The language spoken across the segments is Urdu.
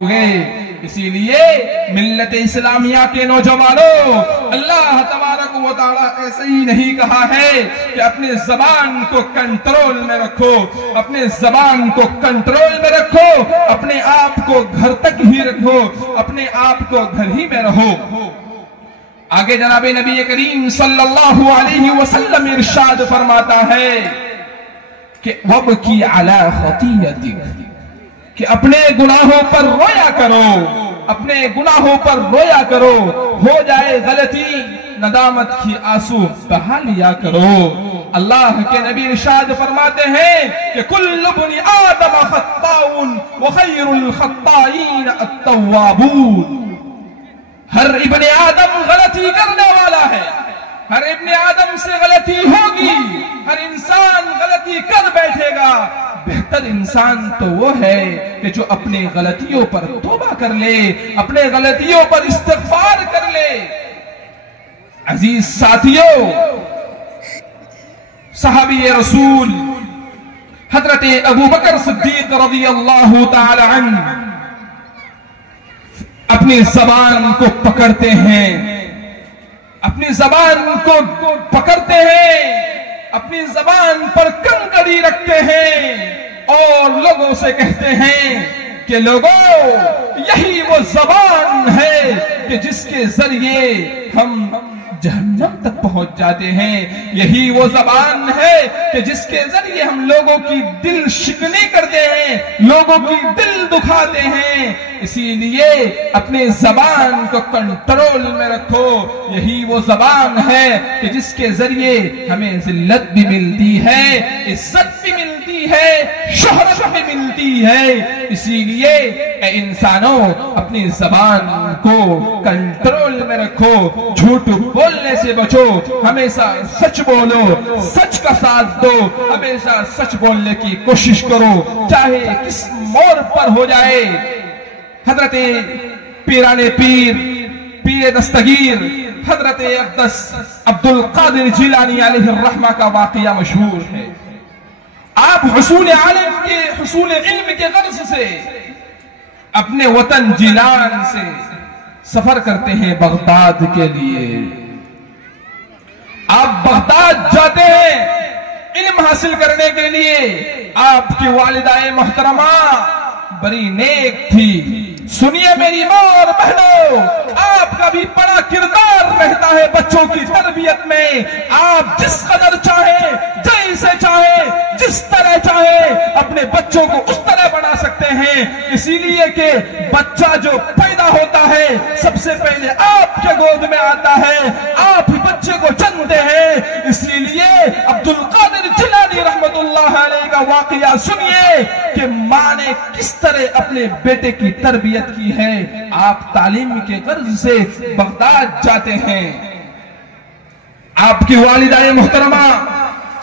اسی لیے ملت اسلامیہ کے نوجوانوں، اللہ تبارک و تعالیٰ ایسے ہی نہیں کہا ہے کہ اپنے زبان کو کنٹرول میں رکھو، اپنے زبان کو کنٹرول میں رکھو، اپنے آپ کو گھر تک ہی رکھو، اپنے آپ کو گھر ہی میں رہو۔ آگے جناب نبی کریم صلی اللہ علیہ وسلم ارشاد فرماتا ہے کہ وَبْكِي عَلَى خَطِيَّتِكَ، کہ اپنے گناہوں پر رویا کرو، اپنے گناہوں پر رویا کرو، ہو جائے غلطی ندامت کی آنسو بہا لیا کرو۔ اللہ کے نبی ارشاد فرماتے ہیں کہ کل ابن آدم خطاء وخیر الخطائین التوابون، ہر ابن آدم غلطی کرنے والا ہے، ہر ابن آدم سے غلطی ہوگی، ہر انسان غلطی کر بیٹھے گا، بہتر انسان تو وہ ہے کہ جو اپنے غلطیوں پر توبہ کر لے، اپنے غلطیوں پر استغفار کر لے۔ عزیز ساتھیوں، صحابی رسول حضرت ابو بکر صدیق رضی اللہ تعالی عنہ اپنی زبان کو پکڑتے ہیں، اپنی زبان کو پکڑتے ہیں، اپنی زبان پر کنکڑی رکھتے ہیں اور لوگوں سے کہتے ہیں کہ لوگوں، یہی وہ زبان ہے کہ جس کے ذریعے ہم جہنم تک پہنچ جاتے ہیں، یہی وہ زبان ہے کہ جس کے ذریعے ہم لوگوں کی دل شکنی کرتے ہیں، لوگوں کی دل دکھاتے ہیں۔ اسی لیے اپنے زبان کو کنٹرول میں رکھو، یہی وہ زبان ہے کہ جس کے ذریعے ہمیں ذلت بھی ملتی ہے، عزت بھی ملتی ہے، شہرت بھی ملتی ہے۔ اسی لیے اے انسانوں، اپنی زبان کو کنٹرول میں رکھو، جھوٹ بولنے سے بچو، ہمیشہ سچ بولو، سچ کا ساتھ دو، ہمیشہ سچ بولنے کی کوشش کرو، چاہے کس موڑ پر ہو جائے۔ حضرت پیران پیر، پیر دستگیر حضرت اقدس عبد القادر جیلانی علیہ الرحمہ کا واقعہ مشہور ہے۔ آپ حصول علم کے غرض سے اپنے وطن جیلان سے سفر کرتے ہیں بغداد کے لیے۔ آپ بغداد جاتے ہیں علم حاصل کرنے کے لیے۔ آپ کی والدہ محترمہ بڑی نیک تھی۔ سنیے میری ماں اور بہنوں، آپ کا بھی بڑا کردار رہتا ہے بچوں کی تربیت میں۔ آپ جس قدر چاہیں، جیسے چاہیں، جس طرح چاہیں، اپنے بچوں کو اس طرح بنا سکتے ہیں۔ اسی لیے کہ بچہ جو پیدا ہوتا ہے سب سے پہلے آپ کے گود میں آتا ہے، آپ ہی بچے کو جنتے ہیں۔ اسی لیے عبد القادر جیلانی رحمت اللہ علیہ کا واقعہ سنیے کہ ماں نے کس طرح اپنے بیٹے کی تربیت کی ہے۔ آپ تعلیم کے غرض سے بغداد جاتے ہیں۔ آپ کی والدہ محترمہ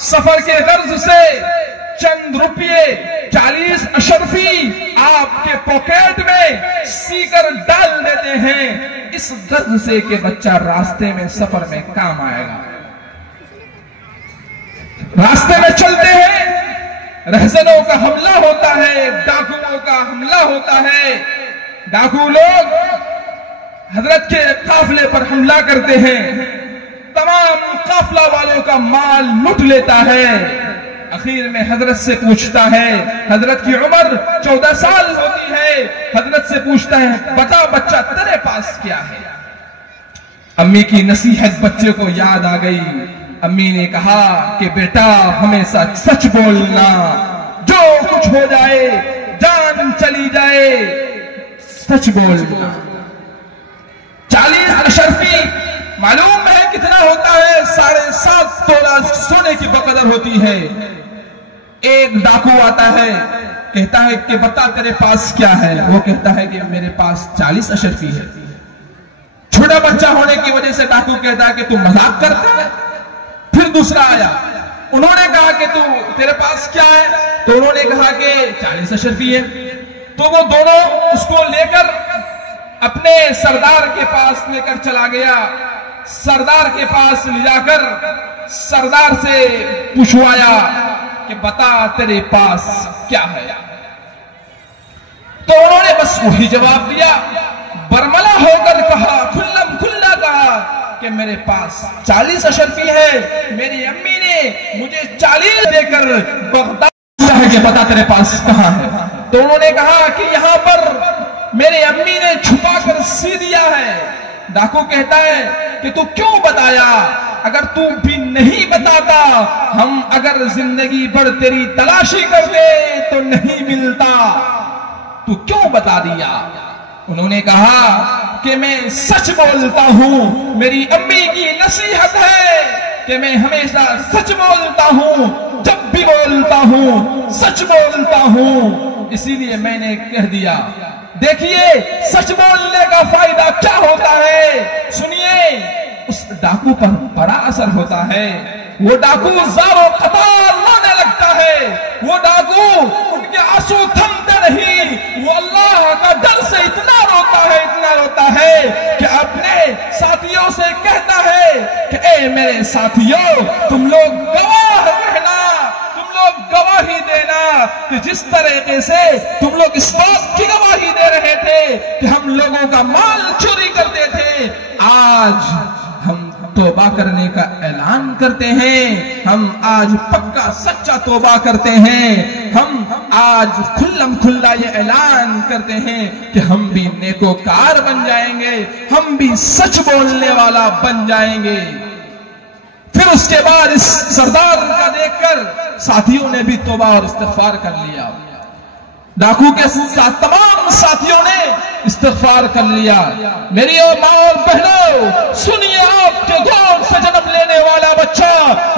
سفر کے غرض سے چند روپیے 40 اشرفی آپ کے پاکٹ میں سی کر ڈال دیتے ہیں، اس غرض سے کہ بچہ راستے میں سفر میں کام آئے گا۔ راستے میں چلتے ہیں، رہزنوں کا حملہ ہوتا ہے، ڈاکوؤں کا حملہ ہوتا ہے۔ ڈاکو لوگ حضرت کے قافلے پر حملہ کرتے ہیں، تمام قافلہ والوں کا مال لوٹ لیتا ہے۔ اخیر میں حضرت سے پوچھتا ہے، حضرت کی عمر 14 سال ہوتی ہے، حضرت سے پوچھتا ہے بتا بچہ تیرے پاس کیا ہے؟ امی کی نصیحت بچے کو یاد آ گئی۔ امی نے کہا کہ بیٹا ہمیشہ سچ بولنا، جو کچھ ہو جائے، جان چلی جائے، سچ بولنا۔ 40 اشرفی معلوم ہے کتنا ہوتا ہے؟ 7.5 تولہ سونے کی بقدر ہوتی ہے۔ ایک ڈاکو آتا ہے، کہتا ہے کہ بتا تیرے پاس کیا ہے؟ وہ کہتا ہے کہ میرے پاس 40 اشرفی ہے۔ چھوٹا بچہ ہونے کی وجہ سے ڈاکو کہتا ہے کہ تم مذاق کرتا ہے۔ پھر دوسرا آیا، انہوں نے کہا کہ تیرے پاس کیا ہے؟ تو انہوں نے کہا کہ 40 اشرفی ہے۔ تو وہ دونوں اس کو لے کر اپنے سردار کے پاس لے کر چلا گیا۔ سردار کے پاس لے جا کر سردار سے پوچھوایا کہ بتا تیرے پاس کیا ہے؟ تو انہوں نے بس وہی جواب دیا، برملا ہو کر کہا، کھلم کھلا کہا کہ میرے پاس 40 اشرفی ہے، میری امی نے مجھے 40 دے کر بغداد ہے کہ بتا تیرے پاس کہاں ہے؟ تو انہوں نے کہا کہ یہاں پر میرے امی نے چھپا کر سی دیا ہے۔ ڈاکو کہتا ہے کہ تو کیوں بتایا؟ اگر تو بھی نہیں بتاتا، ہم اگر زندگی بھر تیری تلاشی کرتے تو نہیں ملتا، تو کیوں بتا دیا؟ انہوں نے کہا کہ میں سچ بولتا ہوں، میری امی کی نصیحت ہے کہ میں ہمیشہ سچ بولتا ہوں، جب بھی بولتا ہوں سچ بولتا ہوں، اسی لیے میں نے کہہ دیا۔ دیکھیے سچ بولنے کا فائدہ کیا ہوتا ہے، سنیے، اس ڈاکو پر بڑا اثر ہوتا ہے۔ وہ ڈاکو زار و قطار رونے لگتا ہے، وہ ڈاکو ان کے آنسو تھمتے نہیں، وہ اللہ کا ڈر سے اتنا روتا ہے کہ اپنے ساتھیوں سے کہتا ہے کہ اے میرے ساتھیوں، تم لوگ گواہ رہنا، تم لوگ گواہی دینا کہ جس طریقے سے تم لوگ اس بات کی گواہی دے رہے تھے کہ ہم لوگوں کا مال چوری کرتے تھے، آج ہم توبہ کرنے کا اعلان کرتے ہیں، ہم آج پکا سچا توبہ کرتے ہیں، ہم آج کھلم کھلا یہ اعلان کرتے ہیں کہ ہم بھی نیکوکار بن جائیں گے، ہم بھی سچ بولنے والا بن جائیں گے۔ پھر اس کے بعد اس سردار کا دیکھ کر ساتھیوں نے بھی توبہ اور استغفار کر لیا۔ ڈاکو کے ساتھ تمام ساتھیوں نے استغفار کر لیا۔ میری ماں اور بہنوں سنیے، آپ کے گود سے جنم لینے والا بچہ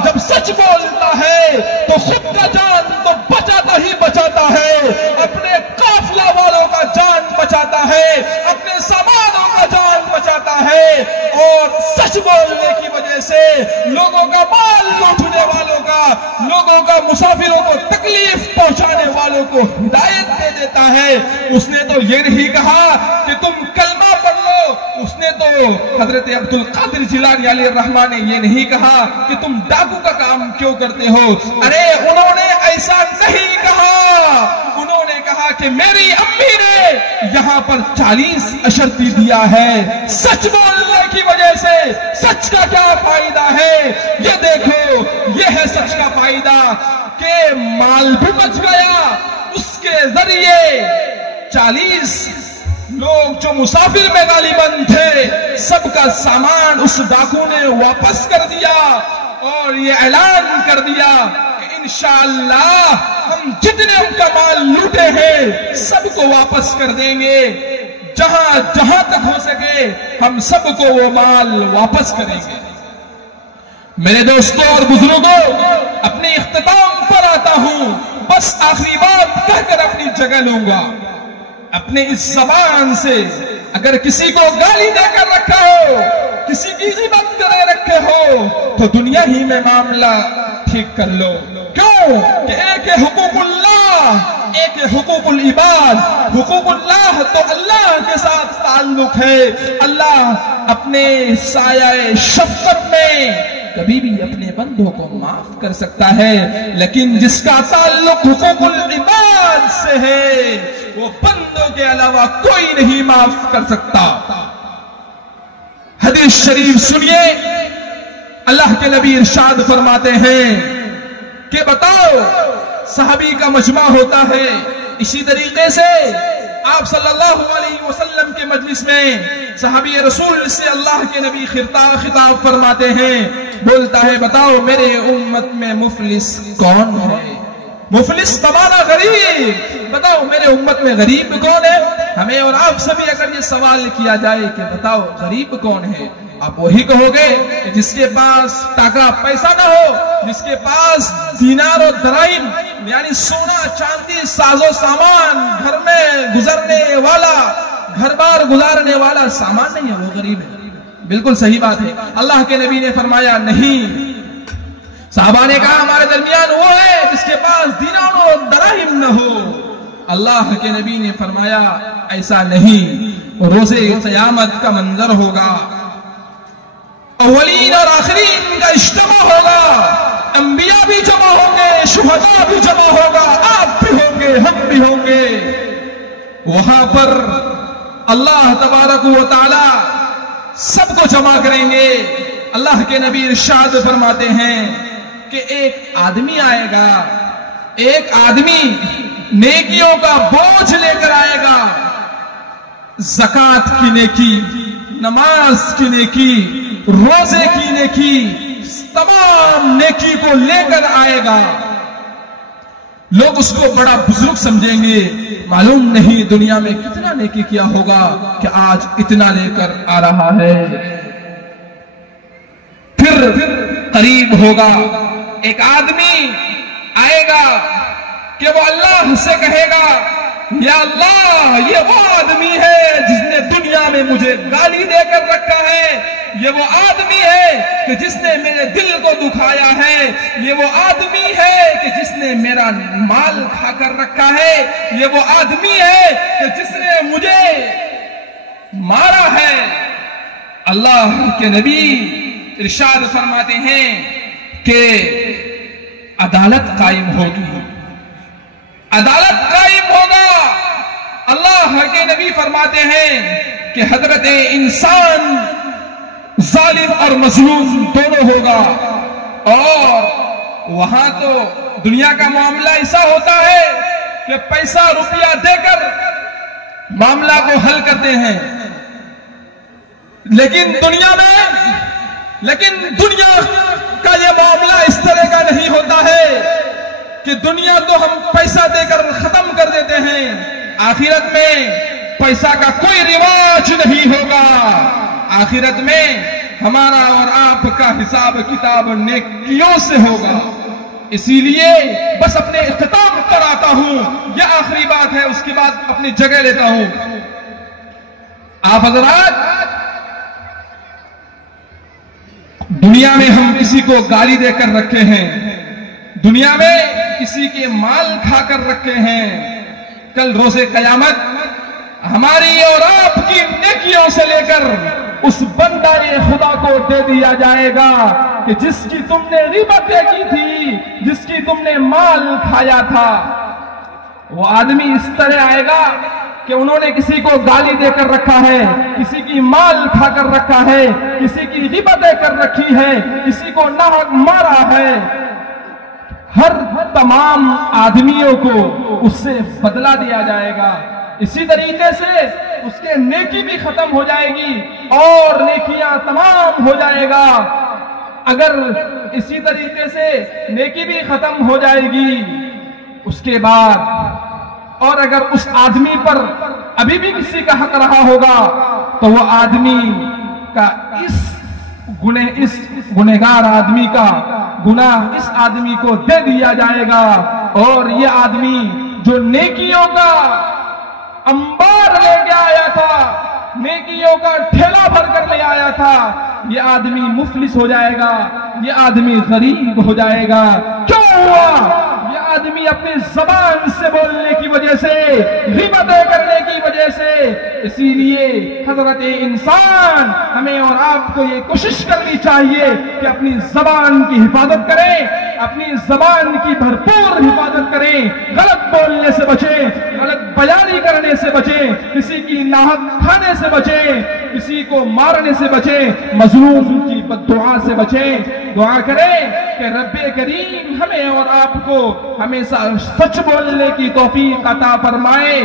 جب سچ بولتا ہے تو خود کا جان تو بچاتا ہی بچاتا ہے، اپنے قافلہ والوں کا جان بچاتا ہے، اپنے سامانوں کا جان بچاتا ہے، اور سچ بولنے کی وجہ سے لوگوں کا مال لوٹنے والوں کا، لوگوں کا مسافروں کو تکلیف پہنچانے والوں کو ہدایت دے دیتا ہے۔ اس نے تو یہ نہیں کہا کہ تم کلمہ پڑھ لو، اس نے تو حضرت عبد القادر جیلانی علیہ الرحمہ نے یہ نہیں کہا کہ تم ڈاکو کا کام کیوں کرتے ہو، ارے انہوں نے ایسا نہیں کہا، انہوں نے کہا کہ میری امی نے یہاں پر 40 اشرفی دیا ہے، سچ بولنے کی وجہ سے سچ کا کیا فائدہ ہے، یہ دیکھو، یہ ہے سچ کا فائدہ کہ مال بھی بچ گیا، اس کے ذریعے 40 لوگ جو مسافر میں غالباً تھے سب کا سامان اس ڈاکو نے واپس کر دیا، اور یہ اعلان کر دیا کہ انشاءاللہ ہم جتنے ان کا مال لوٹے ہیں سب کو واپس کر دیں گے، جہاں تک ہو سکے ہم سب کو وہ مال واپس کریں گے۔ میرے دوستوں اور بزرگوں، اپنے اختتام پر آتا ہوں، بس آخری بات کہہ کر اپنی جگہ لوں گا۔ اپنے اس زبان سے اگر کسی کو گالی دے کر رکھا ہو، کسی کی غیبت کرے رکھے ہو، تو دنیا ہی میں معاملہ ٹھیک کر لو۔ کیوں کہ ایک ہے حقوق اللہ، ایک ہے حقوق العباد۔ حقوق اللہ تو اللہ کے ساتھ تعلق ہے، اللہ اپنے سایہ شفقت میں کبھی بھی اپنے بندوں کو معاف کر سکتا ہے، لیکن جس کا تعلق حقوق العباد سے ہے وہ بندوں کے علاوہ کوئی نہیں معاف کر سکتا۔ حدیث شریف سنیے، اللہ کے نبی ارشاد فرماتے ہیں کہ بتاؤ، صحابی کا مجمع ہوتا ہے، اسی طریقے سے آپ صلی اللہ علیہ وسلم کے مجلس میں صحابی رسول سے اللہ کے نبی خطاب فرماتے ہیں، بولتا ہے بتاؤ میرے امت میں مفلس کون ہے؟ مفلس بمانا غریب، بتاؤ میرے امت میں غریب کون ہے؟ ہمیں اور آپ سے بھی اگر یہ سوال کیا جائے کہ بتاؤ غریب کون ہے، آپ وہی کہو گے کہ جس کے پاس ٹاکا پیسہ نہ ہو، جس کے پاس دینار و دراہم یعنی سونا چاندی ساز و سامان گھر میں گزرنے والا، گھر بار گزارنے والا سامان نہیں ہے، وہ غریب ہے۔ بالکل صحیح بات ہے۔ اللہ کے نبی نے فرمایا نہیں۔ صحابہ نے کہا ہمارے درمیان وہ ہے جس کے پاس دینار و دراہم نہ ہو۔ اللہ کے نبی نے فرمایا ایسا نہیں، روز قیامت کا منظر ہوگا، اولین اور آخرین کا اجتماع ہوگا، انبیاء بھی جمع ہوں گے، شہداء بھی جمع ہوگا، آپ بھی ہوں گے، ہم بھی ہوں گے۔ وہاں پر اللہ تبارک و تعالی سب کو جمع کریں گے. اللہ کے نبی ارشاد فرماتے ہیں کہ ایک آدمی آئے گا, ایک آدمی نیکیوں کا بوجھ لے کر آئے گا, زکوٰۃ کی نیکی, نماز کی نیکی, روزے کی نیکی, تمام نیکی کو لے کر آئے گا. لوگ اس کو بڑا بزرگ سمجھیں گے, معلوم نہیں دنیا میں کتنا نیکی کیا ہوگا کہ آج اتنا لے کر آ رہا ہے. پھر قریب ہوگا ایک آدمی آئے گا کہ وہ اللہ سے کہے گا, یا اللہ یہ وہ آدمی ہے جس نے دنیا میں مجھے گالی دے کر رکھا ہے, یہ وہ آدمی ہے کہ جس نے میرے دل کو دکھایا ہے, یہ وہ آدمی ہے کہ جس نے میرا مال کھا کر رکھا ہے, یہ وہ آدمی ہے کہ جس نے مجھے مارا ہے. اللہ کے نبی ارشاد فرماتے ہیں کہ عدالت قائم ہوگی, عدالت قائم ہوگا. اللہ کے نبی فرماتے ہیں کہ حضرت انسان ظالم اور مظلوم دونوں ہوگا. اور وہاں تو دنیا کا معاملہ ایسا ہوتا ہے کہ پیسہ روپیہ دے کر معاملہ کو حل کرتے ہیں, لیکن دنیا کا یہ معاملہ اس طرح کا نہیں ہوتا ہے کہ دنیا تو ہم پیسہ دے کر ختم کر دیتے ہیں. آخرت میں پیسہ کا کوئی رواج نہیں ہوگا. آخرت میں ہمارا اور آپ کا حساب کتاب نیکیوں سے ہوگا. اسی لیے بس اپنے اختتام پر آتا ہوں, یہ آخری بات ہے, اس کے بعد اپنی جگہ لیتا ہوں. آپ حضرات, دنیا میں ہم کسی کو گالی دے کر رکھے ہیں, دنیا میں کسی کے مال کھا کر رکھے ہیں. کل روز قیامت ہماری اور آپ کی نیکیوں سے لے کر اس بندہ خدا کو دے دیا جائے گا کہ جس کی تم نے غیبتیں کی تھی, جس کی تم نے مال کھایا تھا. وہ آدمی اس طرح آئے گا کہ انہوں نے کسی کو گالی دے کر رکھا ہے, کسی کی مال کھا کر رکھا ہے, کسی کی غیبتیں کر رکھی ہے, کسی کو ناحق مارا ہے. ہر تمام آدمیوں کو اس سے بدلہ دیا جائے گا. اسی طریقے سے اس کے نیکی بھی ختم ہو جائے گی اور نیکیاں تمام ہو جائے گا. اگر اسی طریقے سے نیکی بھی ختم ہو جائے گی, اس کے بعد اور اگر اس آدمی پر ابھی بھی کسی کا حق رہا ہوگا تو وہ آدمی کا اس گنہگار آدمی کا گناہ اس آدمی کو دے دیا جائے گا. اور یہ آدمی جو نیکیوں کا انبار لے کے آیا تھا, نیکیوں کا ٹھیلا بھر کر لے آیا تھا, یہ آدمی مفلس ہو جائے گا, یہ آدمی غریب ہو جائے گا. کیوں ہوا؟ یہ آدمی اپنی زبان سے بولنے کی وجہ سے, غیبتیں کرنے کی وجہ سے. اسی لیے حضرت انسان ہمیں اور آپ کو یہ کوشش کرنی چاہیے کہ اپنی زبان کی حفاظت کریں, اپنی زبان کی بھرپور حفاظت کریں, غلط بولنے سے بچیں, غلط بیانی کرنے سے بچیں, کسی کی ناحق کھانے سے بچیں, کسی کو مارنے سے بچیں, مظلوم کی بددعا سے بچیں. دعا کریں کہ رب کریم ہمیں اور آپ کو ہمیشہ سچ بولنے کی توفیق عطا فرمائے,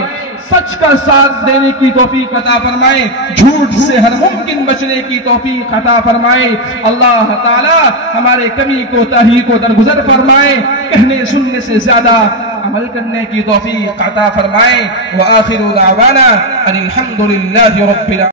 سچ کا ساتھ دینے کی توفیق عطا فرمائے, جھوٹ سے ہر ممکن بچنے کی توفیق عطا فرمائے. اللہ تعالی ہمارے کمی کوتاہی کو درگزر فرمائے, کہنے سننے سے زیادہ عمل کرنے کی توفیق عطا فرمائے. وآخر دعوانا ان الحمد للہ رب العالمین.